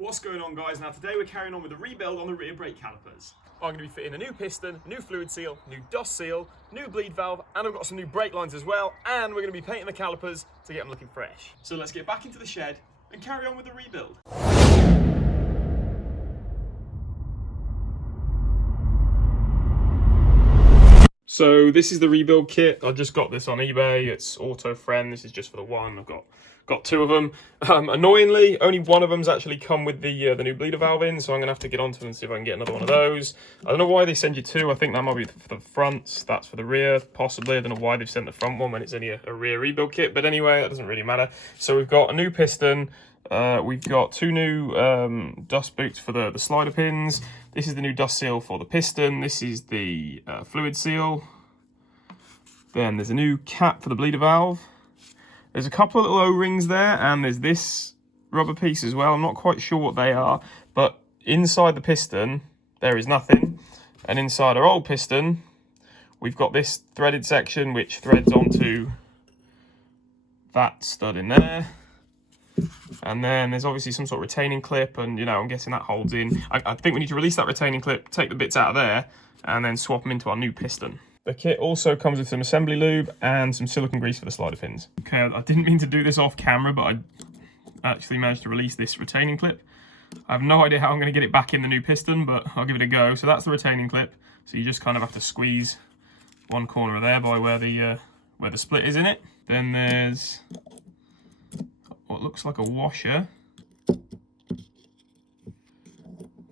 What's going on, guys? Now today we're carrying on with the rebuild on the rear brake calipers. I'm going to be fitting a new piston, new fluid seal, new dust seal, new bleed valve, and I've got some new brake lines as well, and we're going to be painting the calipers to get them looking fresh. So let's get back into the shed and carry on with the rebuild. So this is the rebuild kit. I just got this on eBay. It's auto friend. This is just for the one. I've got two of them. Annoyingly, only one of them's actually come with the new bleeder valve in, so I'm gonna have to get onto them and see if I can get another one of those. I don't know why they send you two. I think that might be for the fronts. That's for the rear, possibly. I don't know why they've sent the front one when it's only a rear rebuild kit. But anyway, that doesn't really matter. So we've got a new piston. We've got two new dust boots for the slider pins. This is the new dust seal for the piston. This is the fluid seal. Then there's a new cap for the bleeder valve. There's a couple of little O-rings there, and there's this rubber piece as well. I'm not quite sure what they are, but inside the piston, there is nothing. And inside our old piston, we've got this threaded section, which threads onto that stud in there. And then there's obviously some sort of retaining clip, and, you know, I'm guessing that holds in. I think we need to release that retaining clip, take the bits out of there, and then swap them into our new piston. The kit also comes with some assembly lube and some silicone grease for the slider pins. Okay, I didn't mean to do this off camera, but I actually managed to release this retaining clip. I have no idea how I'm going to get it back in the new piston, but I'll give it a go. So that's the retaining clip. So you just kind of have to squeeze one corner of there by where the split is in it. Then there's what looks like a washer. Don't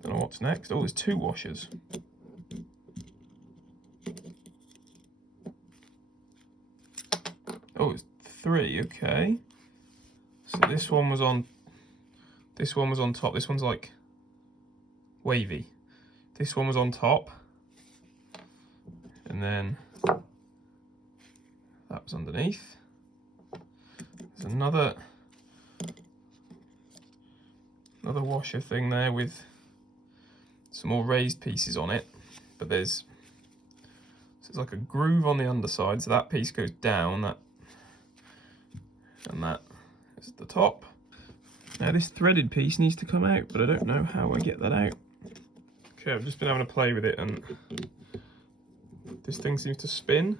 know what's next. Oh, there's two washers. Oh, it's three, okay. So this one was on top. This one's like wavy. This one was on top. And then that was underneath. There's another washer thing there with some more raised pieces on it. But there's like a groove on the underside, so that piece goes down, and that is at the top. Now this threaded piece needs to come out, but I don't know how I get that out. Okay, I've just been having a play with it, and this thing seems to spin,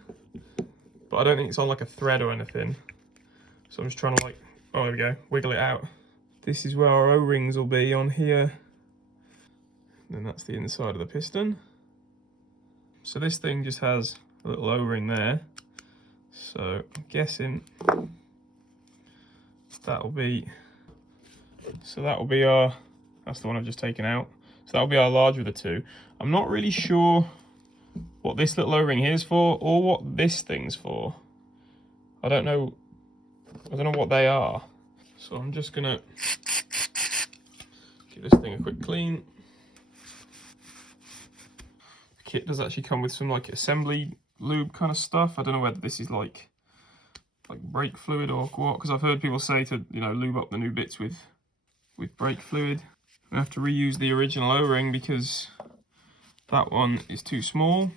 but I don't think it's on like a thread or anything. So I'm just trying to, like, oh, there we go, wiggle it out. This is where our O-rings will be, on here. And then that's the inside of the piston. So this thing just has a little O-ring there. So I'm guessing that'll be our, that's the one I've just taken out. So that'll be our larger of the two. I'm not really sure what this little O-ring here is for, or what this thing's for. I don't know what they are. So I'm just gonna give this thing a quick clean. The kit does actually come with some like assembly lube kind of stuff. I don't know whether this is like brake fluid or what, because I've heard people say to, you know, lube up the new bits with brake fluid. I have to reuse the original O-ring because that one is too small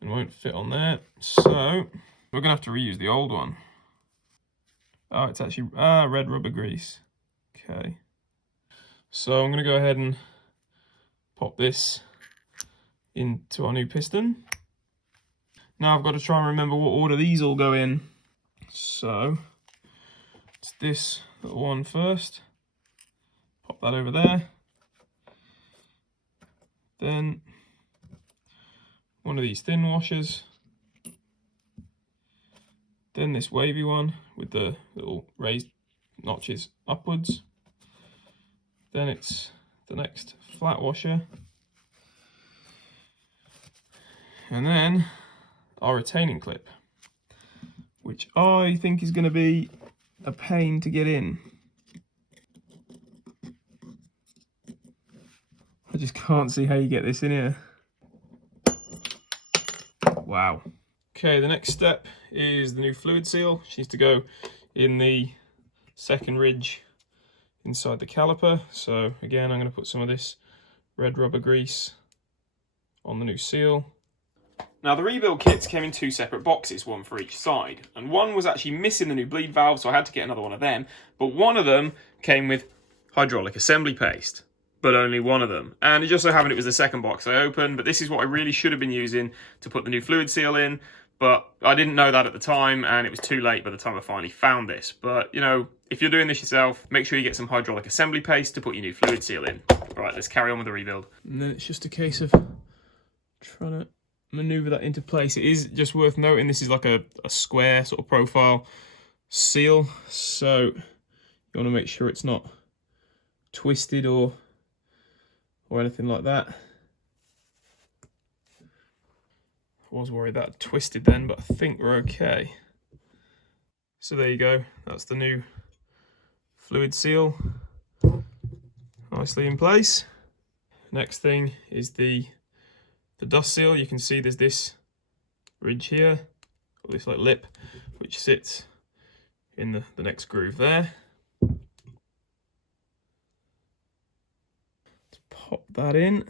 and won't fit on there. So we're gonna have to reuse the old one. Oh, it's actually red rubber grease. Okay. So I'm gonna go ahead and pop this into our new piston. Now I've got to try and remember what order these all go in. So it's this little one first. Pop that over there. Then one of these thin washers. Then this wavy one with the little raised notches upwards. Then it's the next flat washer. And then our retaining clip, which I think is going to be a pain to get in. I just can't see how you get this in here. Wow. Okay, the next step is the new fluid seal, which needs to go in the second ridge inside the caliper. So again, I'm going to put some of this red rubber grease on the new seal. Now the rebuild kits came in two separate boxes, one for each side, and one was actually missing the new bleed valve, so I had to get another one of them, but one of them came with hydraulic assembly paste, but only one of them. And it just so happened it was the second box I opened, but this is what I really should have been using to put the new fluid seal in. But I didn't know that at the time, and it was too late by the time I finally found this. But, you know, if you're doing this yourself, make sure you get some hydraulic assembly paste to put your new fluid seal in. Right, let's carry on with the rebuild. And then it's just a case of trying to maneuver that into place. It is just worth noting this is like a square sort of profile seal, so you want to make sure it's not twisted or anything like that. I was worried that twisted then, but I think we're okay. So there you go, that's the new fluid seal, nicely in place. Next thing is the dust seal. You can see there's this ridge here, or this like lip, which sits in the next groove there. Let's pop that in.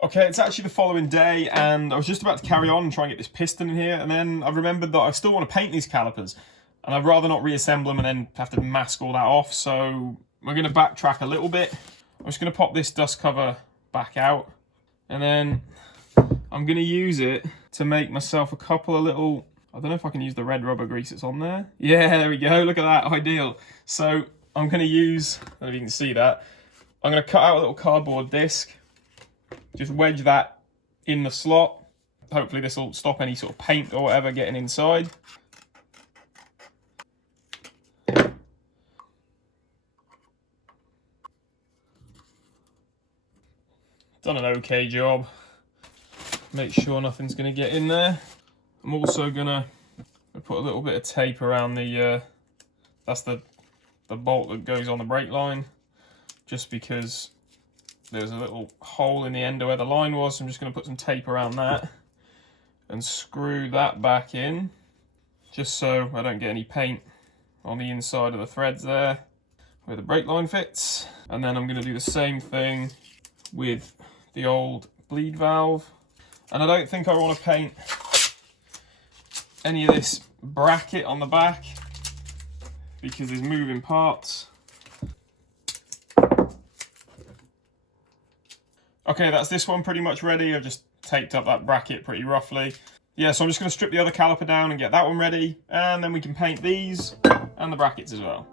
Okay, it's actually the following day, and I was just about to carry on and try and get this piston in here, and then I remembered that I still want to paint these calipers, and I'd rather not reassemble them and then have to mask all that off, so we're going to backtrack a little bit. I'm just going to pop this dust cover back out, and then I'm going to use it to make myself a couple of little, I don't know if I can use the red rubber grease that's on there. Yeah, there we go, look at that, ideal. So I'm going to use, I don't know if you can see that, I'm going to cut out a little cardboard disc, just wedge that in the slot. Hopefully this will stop any sort of paint or whatever getting inside. Done an okay job. Make sure nothing's going to get in there. I'm also going to put a little bit of tape around the, that's the bolt that goes on the brake line, just because there's a little hole in the end of where the line was, so I'm just going to put some tape around that and screw that back in, just so I don't get any paint on the inside of the threads there where the brake line fits. And then I'm going to do the same thing with the old bleed valve. And I don't think I want to paint any of this bracket on the back because there's moving parts. Okay, that's this one pretty much ready. I've just taped up that bracket pretty roughly. Yeah, so I'm just going to strip the other caliper down and get that one ready, and then we can paint these and the brackets as well.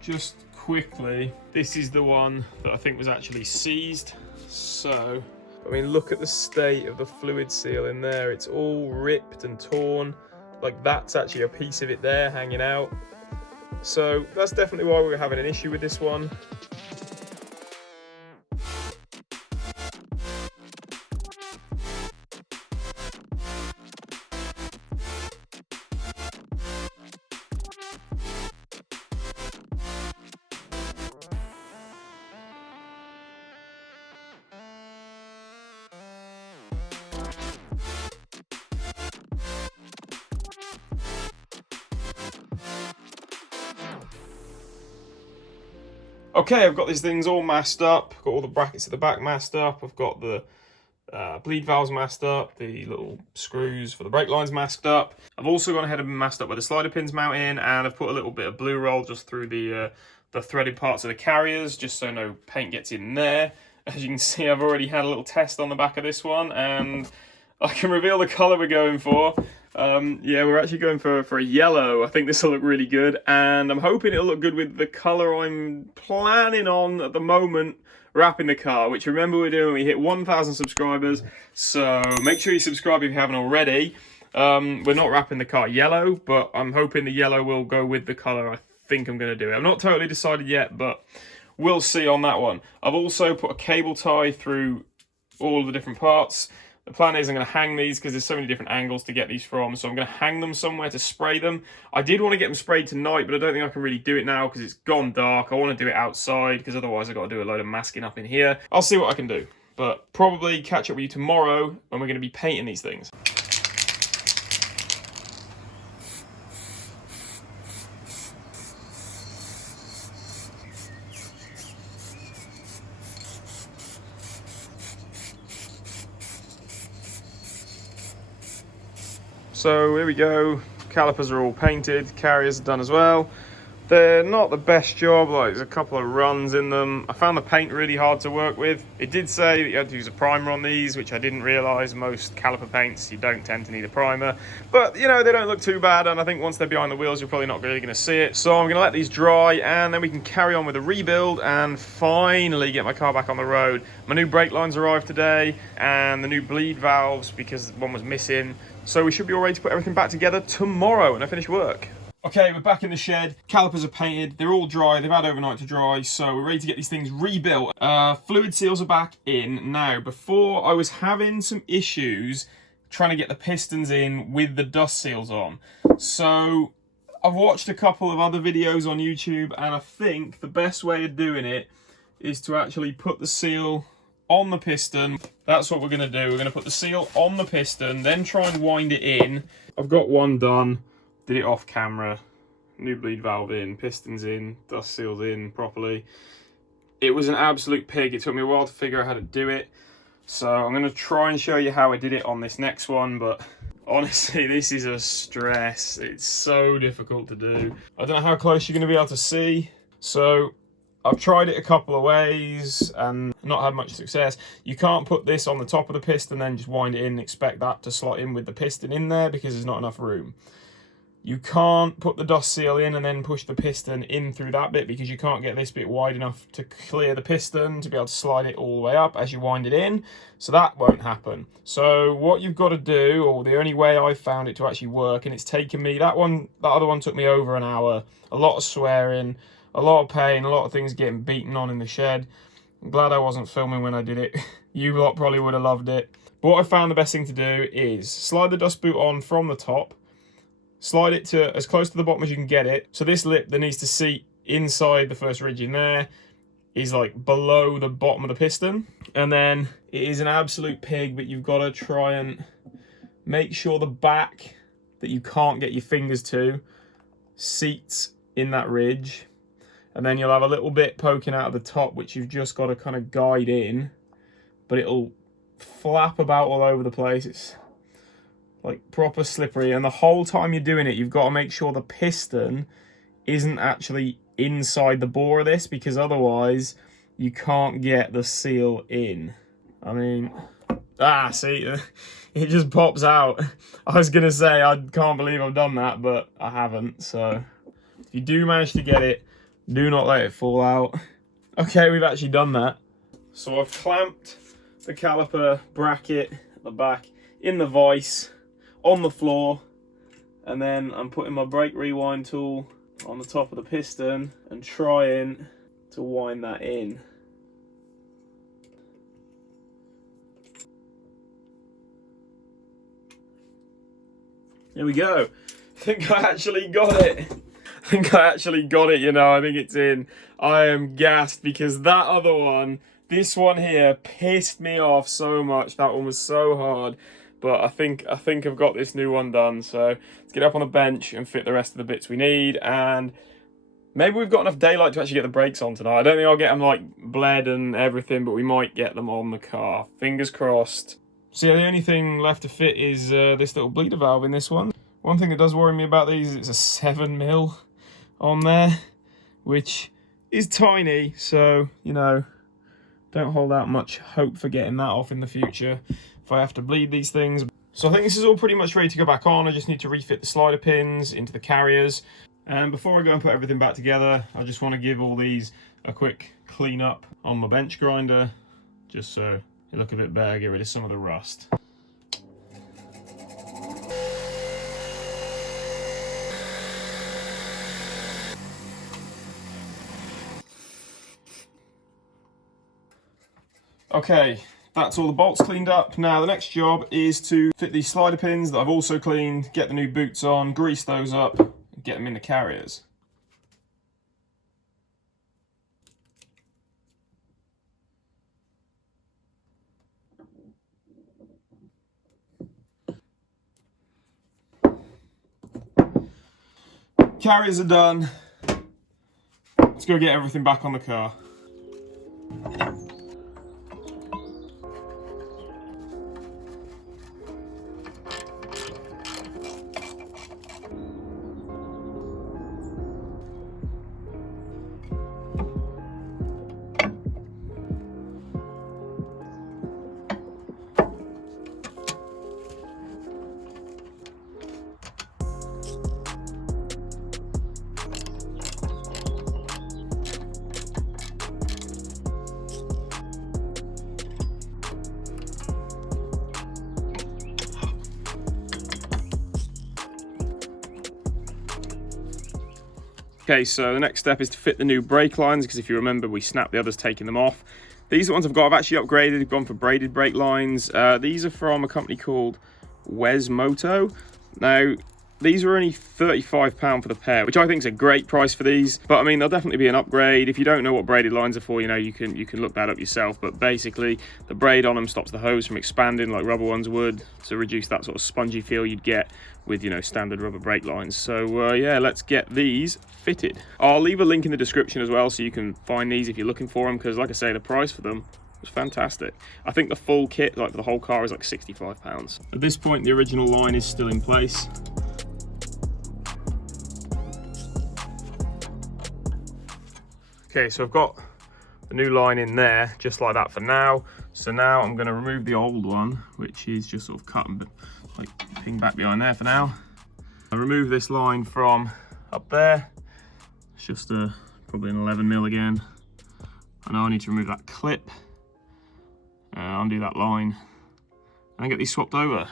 Just quickly, this is the one that I think was actually seized. So, I mean, look at the state of the fluid seal in there. It's all ripped and torn. Like, that's actually a piece of it there hanging out. So that's definitely why we were having an issue with this one. Okay, I've got these things all masked up. Got all the brackets at the back masked up. I've got the bleed valves masked up. The little screws for the brake lines masked up. I've also gone ahead and masked up where the slider pins mount in, and I've put a little bit of blue roll just through the threaded parts of the carriers, just so no paint gets in there. As you can see, I've already had a little test on the back of this one, and I can reveal the colour we're going for. Yeah, we're actually going for a yellow. I think this will look really good, and I'm hoping it'll look good with the colour I'm planning on at the moment wrapping the car, which remember we're doing when we hit 1,000 subscribers, so make sure you subscribe if you haven't already. We're not wrapping the car yellow, but I'm hoping the yellow will go with the colour I think I'm going to do it. I'm not totally decided yet, but we'll see on that one. I've also put a cable tie through all the different parts. The plan is I'm going to hang these because there's so many different angles to get these from, so I'm going to hang them somewhere to spray them. I did want to get them sprayed tonight, but I don't think I can really do it now because it's gone dark. I want to do it outside because otherwise I've got to do a load of masking up in here. I'll see what I can do. But probably catch up with you tomorrow when we're going to be painting these things. So here we go, calipers are all painted, carriers are done as well. They're not the best job, like there's a couple of runs in them. I found the paint really hard to work with. It did say that you had to use a primer on these, which I didn't realise. Most caliper paints, you don't tend to need a primer. But, you know, they don't look too bad, and I think once they're behind the wheels, you're probably not really going to see it. So I'm going to let these dry, and then we can carry on with the rebuild and finally get my car back on the road. My new brake lines arrived today, and the new bleed valves, because one was missing. So we should be all ready to put everything back together tomorrow when I finish work. Okay, we're back in the shed. Calipers are painted, they're all dry, they've had overnight to dry, so we're ready to get these things rebuilt. Fluid seals are back in now. Before, I was having some issues trying to get the pistons in with the dust seals on. So I've watched a couple of other videos on YouTube, and I think the best way of doing it is to actually put the seal on the piston. That's what we're going to do. We're going to put the seal on the piston, then try and wind it in. I've got one done. Did it off camera, new bleed valve in, pistons in, dust seals in properly. It was an absolute pig. It took me a while to figure out how to do it. So I'm going to try and show you how I did it on this next one, but honestly, this is a stress. It's so difficult to do. I don't know how close you're going to be able to see. So I've tried it a couple of ways and not had much success. You can't put this on the top of the piston, then just wind it in and expect that to slot in with the piston in there because there's not enough room. You can't put the dust seal in and then push the piston in through that bit because you can't get this bit wide enough to clear the piston to be able to slide it all the way up as you wind it in. So that won't happen. So what you've got to do, or the only way I found it to actually work, and it's taken me, that other one took me over an hour, a lot of swearing, a lot of pain, a lot of things getting beaten on in the shed. I'm glad I wasn't filming when I did it. You lot probably would have loved it. But what I found the best thing to do is slide the dust boot on from the top, slide it to as close to the bottom as you can get it. So this lip that needs to seat inside the first ridge in there is like below the bottom of the piston. And then it is an absolute pig, but you've got to try and make sure the back that you can't get your fingers to seats in that ridge. And then you'll have a little bit poking out of the top, which you've just got to kind of guide in, but it'll flap about all over the place. It's like proper slippery, and the whole time you're doing it, you've got to make sure the piston isn't actually inside the bore of this, because otherwise you can't get the seal in. I mean, see, it just pops out. I was gonna say I can't believe I've done that, but I haven't. So if you do manage to get it, do not let it fall out. Okay, we've actually done that. So I've clamped the caliper bracket at the back in the vise on the floor, and then I'm putting my brake rewind tool on the top of the piston and trying to wind that in. There we go. I think I actually got it. You know, I think it's in. I am gassed because that other one, this one here, pissed me off so much. That one was so hard. But I think I've got this new one done. So let's get up on the bench and fit the rest of the bits we need. And maybe we've got enough daylight to actually get the brakes on tonight. I don't think I'll get them like bled and everything, but we might get them on the car. Fingers crossed. So yeah, the only thing left to fit is this little bleeder valve in this one. One thing that does worry me about these is it's a 7mm on there, which is tiny. So, you know, don't hold out much hope for getting that off in the future if I have to bleed these things. So I think this is all pretty much ready to go back on. I just need to refit the slider pins into the carriers. And before I go and put everything back together, I just want to give all these a quick clean up on my bench grinder, just so they look a bit better, get rid of some of the rust. Okay, that's all the bolts cleaned up. Now the next job is to fit these slider pins that I've also cleaned, get the new boots on, grease those up, and get them in the carriers. Carriers are done. Let's go get everything back on the car. Okay, so the next step is to fit the new brake lines, because if you remember, we snapped the others taking them off. These are the ones I've got. I've actually upgraded, gone for braided brake lines. These are from a company called Wezmoto. Now, these are only £35 for the pair, which I think is a great price for these. But I mean, they'll definitely be an upgrade. If you don't know what braided lines are for, you know, you can look that up yourself. But basically, the braid on them stops the hose from expanding like rubber ones would, to reduce that sort of spongy feel you'd get with, you know, standard rubber brake lines. So yeah, let's get these fitted. I'll leave a link in the description as well, so you can find these if you're looking for them. Because like I say, the price for them was fantastic. I think the full kit, like for the whole car, is like £65. At this point, the original line is still in place. Okay, so I've got the new line in there, just like that for now. So now I'm gonna remove the old one, which is just sort of cut and like ping back behind there for now. I remove this line from up there. It's just probably an 11mm again. And now I need to remove that clip, undo that line, and get these swapped over.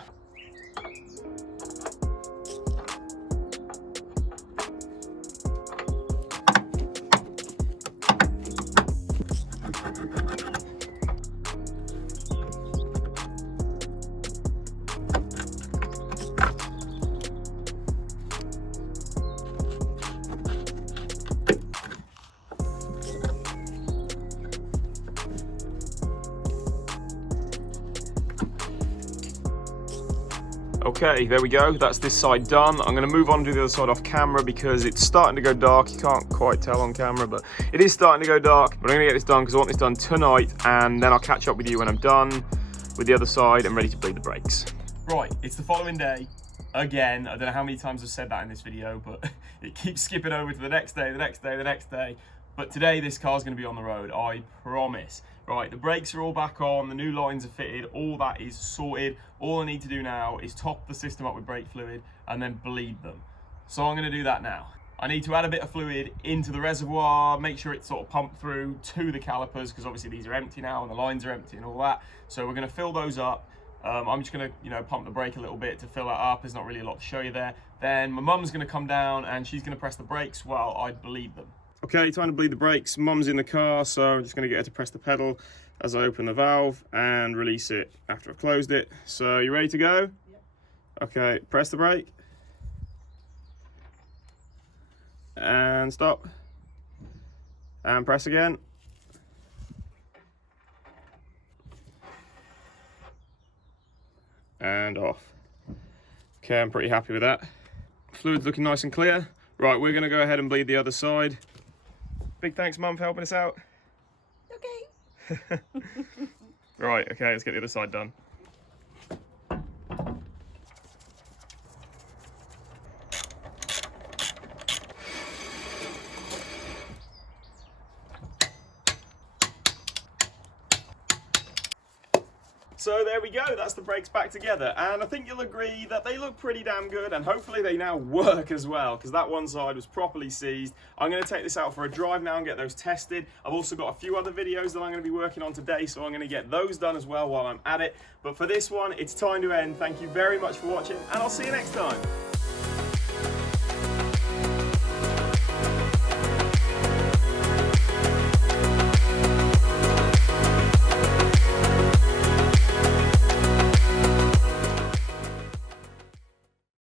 Okay, there we go, that's this side done. I'm going to move on to the other side off camera because it's starting to go dark. You can't quite tell on camera, but it is starting to go dark. But I'm going to get this done because I want this done tonight, and then I'll catch up with you when I'm done with the other side and ready to bleed the brakes. Right, it's the following day. Again, I don't know how many times I've said that in this video, but it keeps skipping over to the next day, the next day, the next day. But today, this car's going to be on the road, I promise. Right, the brakes are all back on, the new lines are fitted, all that is sorted. All I need to do now is top the system up with brake fluid and then bleed them. So I'm going to do that now. I need to add a bit of fluid into the reservoir, make sure it's sort of pumped through to the calipers, because obviously these are empty now and the lines are empty and all that. So we're going to fill those up. I'm just going to, you know, pump the brake a little bit to fill that up. There's not really a lot to show you there. Then my mum's going to come down and she's going to press the brakes while I bleed them. Okay, time to bleed the brakes. Mum's in the car, so I'm just going to get her to press the pedal as I open the valve and release it after I've closed it. So, you ready to go? Yep. Okay, press the brake. And stop. And press again. And off. Okay, I'm pretty happy with that. Fluid's looking nice and clear. Right, we're going to go ahead and bleed the other side. Big thanks, Mum, for helping us out. Okay. Right, okay, let's get the other side done. So there we go, that's the brakes back together, and I think you'll agree that they look pretty damn good, and hopefully they now work as well, because that one side was properly seized. I'm going to take this out for a drive now and get those tested. I've also got a few other videos that I'm going to be working on today, so I'm going to get those done as well while I'm at it. But for this one, it's time to end. Thank you very much for watching, and I'll see you next time.